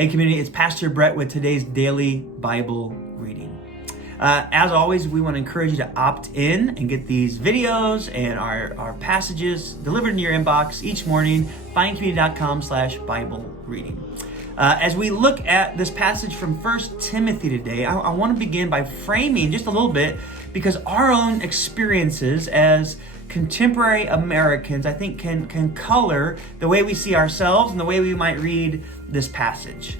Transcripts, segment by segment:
Hey community, it's Pastor Brett with today's daily Bible reading. As always, we want to encourage you to opt in and get these videos and our passages delivered in your inbox each morning, findcommunity.com/Bible reading. As we look at this passage from 1 Timothy today, I want to begin by framing just a little bit because our own experiences as contemporary Americans, I think, can color the way we see ourselves and the way we might read this passage.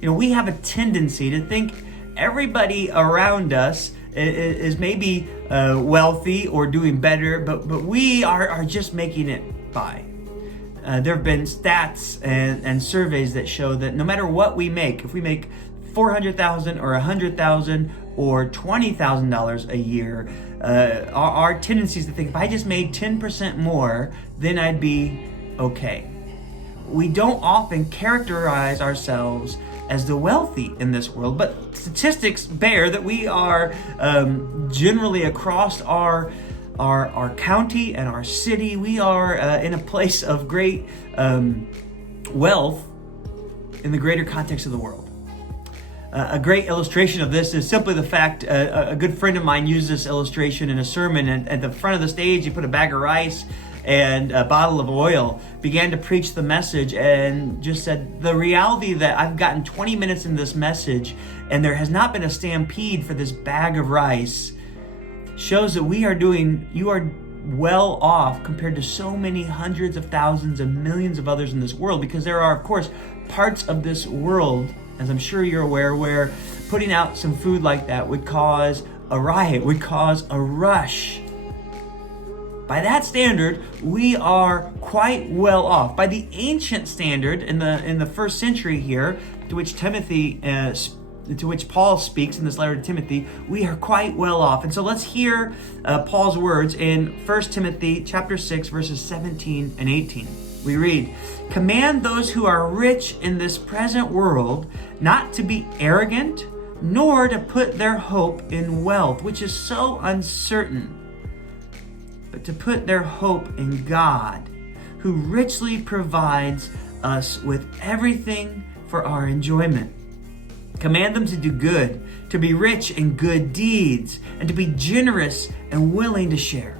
You know, we have a tendency to think everybody around us is maybe wealthy or doing better, but we are just making it by. There have been stats and surveys that show that no matter what we make, if we make $400,000 or $100,000 or $20,000 a year, our tendency is to think if I just made 10% more, then I'd be okay. We don't often characterize ourselves as the wealthy in this world, but statistics bear that we are generally across our county and our city, we are in a place of great wealth in the greater context of the world. A great illustration of this is simply the fact a good friend of mine used this illustration in a sermon, and at the front of the stage he put a bag of rice and a bottle of oil, began to preach the message, and just said, the reality that I've gotten 20 minutes in this message and there has not been a stampede for this bag of rice shows that you are well off compared to so many hundreds of thousands and millions of others in this world, because there are, of course, parts of this world, as I'm sure you're aware, where putting out some food like that would cause a riot, would cause a rush. By that standard, we are quite well off. By the ancient standard in the first century here, to which Paul speaks in this letter to Timothy, we are quite well off. And so let's hear Paul's words in 1 Timothy chapter 6, verses 17 and 18. We read, "Command those who are rich in this present world not to be arrogant, nor to put their hope in wealth, which is so uncertain, but to put their hope in God, who richly provides us with everything for our enjoyment. Command them to do good, to be rich in good deeds, and to be generous and willing to share."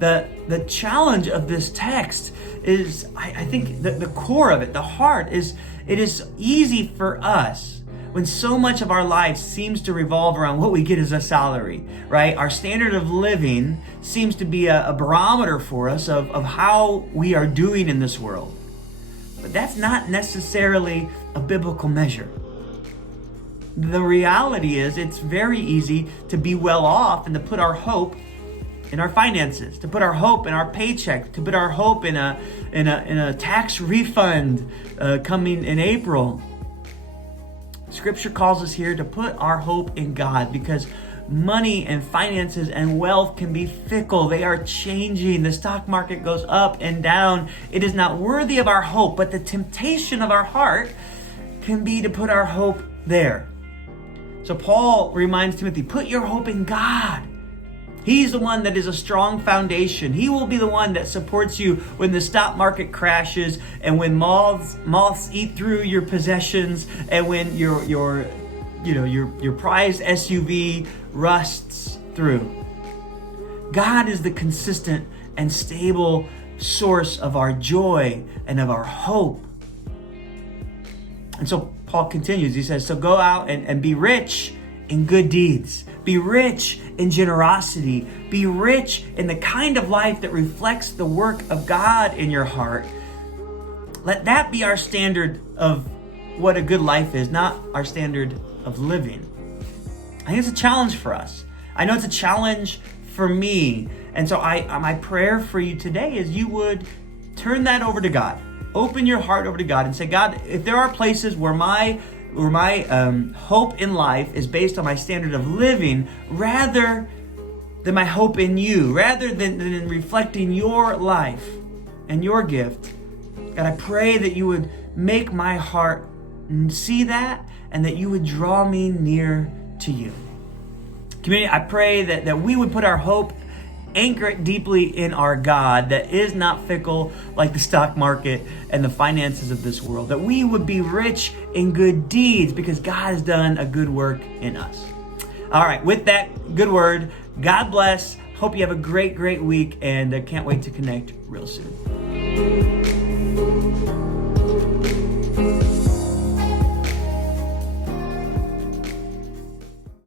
The challenge of this text is, I think, the core of it, the heart is, it is easy for us when so much of our life seems to revolve around what we get as a salary, right? Our standard of living seems to be a barometer for us of how we are doing in this world. But that's not necessarily a biblical measure. The reality is it's very easy to be well off and to put our hope in our finances, to put our hope in our paycheck, to put our hope in a tax refund coming in April. Scripture calls us here to put our hope in God, because money and finances and wealth can be fickle. They are changing. The stock market goes up and down. It is not worthy of our hope, but the temptation of our heart can be to put our hope there. So Paul reminds Timothy, put your hope in God. He's the one that is a strong foundation. He will be the one that supports you when the stock market crashes, and when moths eat through your possessions, and when your prized SUV rusts through. God is the consistent and stable source of our joy and of our hope. And so Paul continues. He says, so go out and be rich in good deeds. Be rich in generosity. Be rich in the kind of life that reflects the work of God in your heart. Let that be our standard of what a good life is, not our standard of living. I think it's a challenge for us. I know it's a challenge for me. And so my prayer for you today is you would turn that over to God. Open your heart over to God and say, God, if there are places where my hope in life is based on my standard of living rather than my hope in you, rather than in reflecting your life and your gift, God, I pray that you would make my heart see that and that you would draw me near to you. Community, I pray that we would put our hope anchor it deeply in our God that is not fickle like the stock market and the finances of this world, that we would be rich in good deeds because God has done a good work in us. All right, with that good word, God bless. Hope you have a great week, and can't wait to connect real soon.